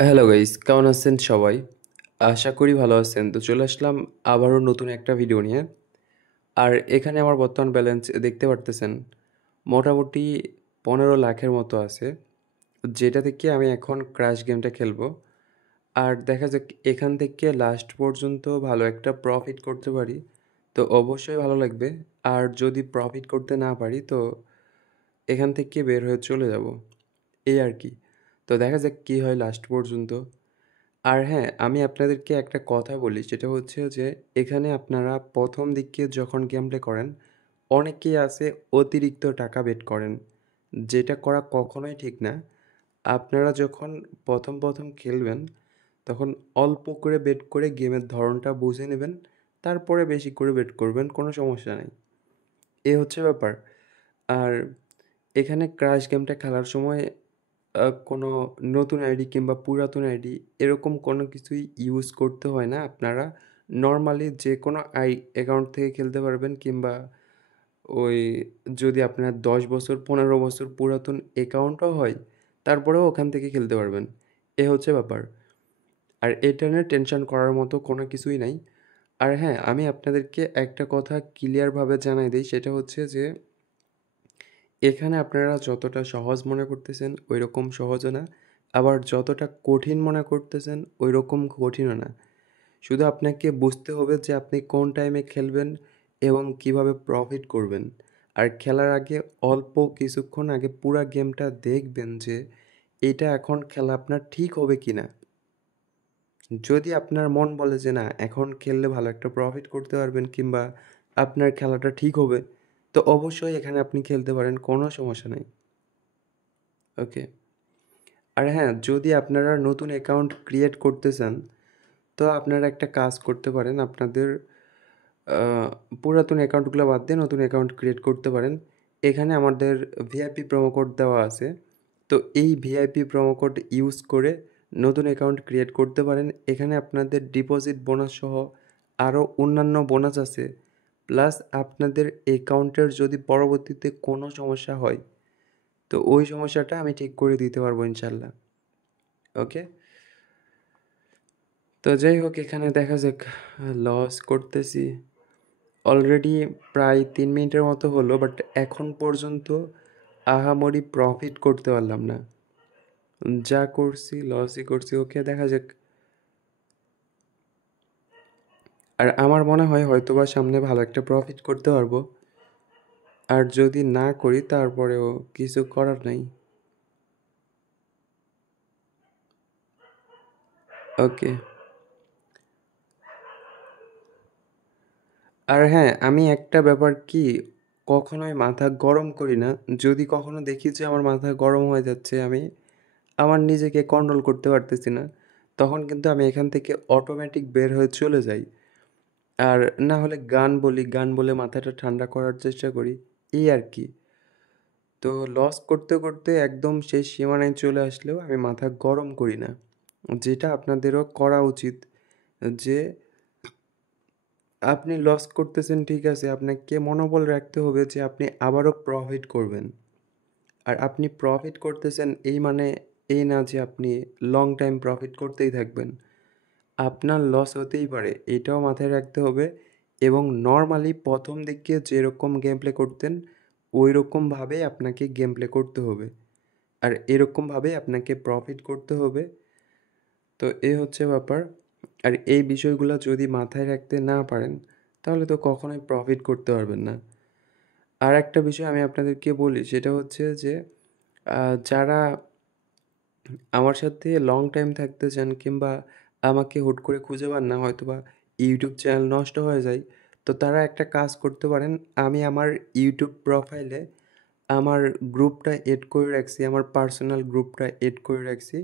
Hello guys, কেমন আছেন সবাই? আশা করি ভালো আছেন। তো চলে আসলাম আবারও নতুন একটা ভিডিও নিয়ে। আর এখানে আমার বর্তমান ব্যালেন্স দেখতে পারতেছেন মোটামুটি 15 লাখের মতো আছে, যেটা থেকে আমি এখন ক্র্যাশ গেমটা খেলবো। আর দেখা যাক এখান থেকে লাস্ট পর্যন্ত ভালো একটা প্রফিট করতে পারি তো অবশ্যই ভালো লাগবে। আর যদি প্রফিট করতে না পারি তো এখান থেকে বের হয়ে চলে যাব, এই আর কি। তো দেখা যাক কী হয় লাস্ট পর্যন্ত। আর হ্যাঁ, আমি আপনাদেরকে একটা কথা বলি, সেটা হচ্ছে যে এখানে আপনারা প্রথম দিকে যখন গেম প্লে করেন অনেকেই আছে অতিরিক্ত টাকা বেট করেন, যেটা করা কখনোই ঠিক না। আপনারা যখন প্রথম খেলবেন তখন অল্প করে বেট করে গেমের ধরনটা বুঝে নেবেন, তারপরে বেশি করে বেট করবেন, কোনো সমস্যা নেই। এ হচ্ছে ব্যাপার। আর এখানে ক্র্যাশ গেমটা খেলার সময় কোনো নতুন আইডি কিংবা পুরাতন আইডি এরকম কোনো কিছুই ইউজ করতে হয় না। আপনারা নরমালি যে কোনো অ্যাকাউন্ট থেকে খেলতে পারবেন, কিংবা ওই যদি আপনার 10 বছর 15 বছর পুরাতন অ্যাকাউন্টও হয় তারপরেও ওখান থেকে খেলতে পারবেন। এ হচ্ছে ব্যাপার। আর এটা নিয়ে টেনশন করার মতো কোনো কিছুই নাই। আর হ্যাঁ, আমি আপনাদেরকে একটা কথা ক্লিয়ারভাবে জানাই দেই, সেটা হচ্ছে যে এখানে আপনারা যতটা সহজ মনে করতেছেন ওইরকম সহজও না, আবার যতটা কঠিন মনে করতেছেন ওইরকম কঠিনও না। শুধু আপনাকে বুঝতে হবে যে আপনি কোন টাইমে খেলবেন এবং কিভাবে প্রফিট করবেন। আর খেলার আগে অল্প কিছুক্ষণ আগে পুরা গেমটা দেখবেন যে এটা এখন খেলা আপনার ঠিক হবে কি না। যদি আপনার মন বলে যে না, এখন খেললে ভালো একটা প্রফিট করতে পারবেন কিংবা আপনার খেলাটা ঠিক হবে, তো অবশ্যই এখানে আপনি খেলতে পারেন, কোনো সমস্যা নেই। ওকে। আর হ্যাঁ, যদি আপনারা নতুন অ্যাকাউন্ট ক্রিয়েট করতে চান তো আপনারা একটা কাজ করতে পারেন। আপনাদের পুরাতন অ্যাকাউন্টগুলো বাদ দিয়ে নতুন অ্যাকাউন্ট ক্রিয়েট করতে পারেন। এখানে আমাদের ভিআইপি প্রোমো কোড দেওয়া আছে। তো এই ভিআইপি প্রোমো কোড ইউজ করে নতুন অ্যাকাউন্ট ক্রিয়েট করতে পারেন। এখানে আপনাদের ডিপোজিট বোনাস সহ আরও অন্যান্য বোনাস আছে। প্লাস আপনাদের অ্যাকাউন্টের যদি পরবর্তীতে কোনো সমস্যা হয় তো ওই সমস্যাটা আমি ঠিক করে দিতে পারবো ইনশাল্লাহ। ওকে। তো যাই হোক, এখানে দেখা যাক লস করতেছি অলরেডি প্রায় 3 মিনিটের মতো হলো, বাট এখন পর্যন্ত আহামরি প্রফিট করতে পারলাম না। যা করছি লসই করছি। ওকে, দেখা যাক। আর আমার মনে হয় হয়তোবা সামনে ভালো একটা প্রফিট করতে পারবো। আর যদি না করি তারপরেও কিছু করার নাই। ওকে। আর হ্যাঁ, আমি একটা ব্যাপার কি, কখনোই মাথা গরম করি না। যদি কখনো দেখি যে আমার মাথা গরম হয়ে যাচ্ছে, আমি আমার নিজেকে কন্ট্রোল করতে পারতেছি না, তখন কিন্তু আমি এখান থেকে অটোমেটিক বের হয়ে চলে যাই। আর না হলে গান বলি, গান বলে মাথাটা ঠান্ডা করার চেষ্টা করি, এই আর কি। তো লস করতে করতে একদম শেষ সীমানায় চলে আসলেও আমি মাথা গরম করি না, যেটা আপনাদেরও করা উচিত। যে আপনি লস করতেছেন ঠিক আছে, আপনাকে মনোবল রাখতে হবে যে আপনি আবারও প্রফিট করবেন। আর আপনি প্রফিট করতেছেন এই মানে এই না যে আপনি লং টাইম প্রফিট করতেই থাকবেন। আপনার লস হতেই পারে, এটাও মাথায় রাখতে হবে। এবং নরমালি প্রথম দিকে যেরকম গেম প্লে করতেন ওই রকমভাবেই আপনাকে গেম প্লে করতে হবে। আর এরকমভাবেই আপনাকে প্রফিট করতে হবে। তো এই হচ্ছে ব্যাপার। আর এই বিষয়গুলো যদি মাথায় রাখতে না পারেন তাহলে তো কখনোই প্রফিট করতে পারবেন না। আর একটা বিষয় আমি আপনাদেরকে বলি, সেটা হচ্ছে যে যারা আমার সাথে লং টাইম থাকতে চান কিংবা আমাকে হুট করে খুঁজে পান না, হয়তোবা ইউটিউব চ্যানেল নষ্ট হয়ে যায়, তো তারা একটা কাজ করতে পারেন। আমি আমার ইউটিউব প্রোফাইলে আমার গ্রুপটা এড করে রাখছি, আমার পার্সোনাল গ্রুপটা এড করে রাখছি।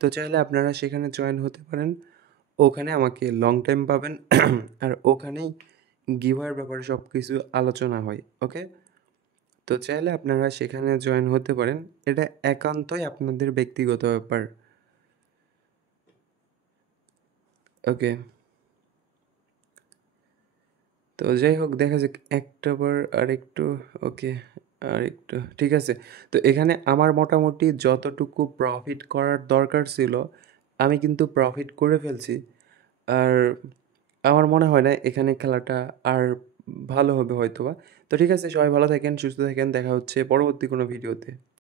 তো চাইলে আপনারা সেখানে জয়েন হতে পারেন। ওখানে আমাকে লং টাইম পাবেন। আর ওখানেই গিভার ব্যাপারে সব কিছু আলোচনা হয়। ওকে। তো চাইলে আপনারা সেখানে জয়েন হতে পারেন। এটা একান্তই আপনাদের ব্যক্তিগত ব্যাপার। ওকে। তো যাই হোক, দেখা যাক একটা বার আরেকটু। ওকে, আরেকটু ঠিক আছে। তো এখানে আমার মোটামুটি যতটুকু প্রফিট করার দরকার ছিল আমি কিন্তু প্রফিট করে ফেলছি। আর আমার মনে হয় না এখানে খেলাটা আর ভালো হবে হয়তোবা। তো ঠিক আছে, সবাই ভালো থাকেন, সুস্থ থাকেন। দেখা হচ্ছে পরবর্তী কোনো ভিডিওতে।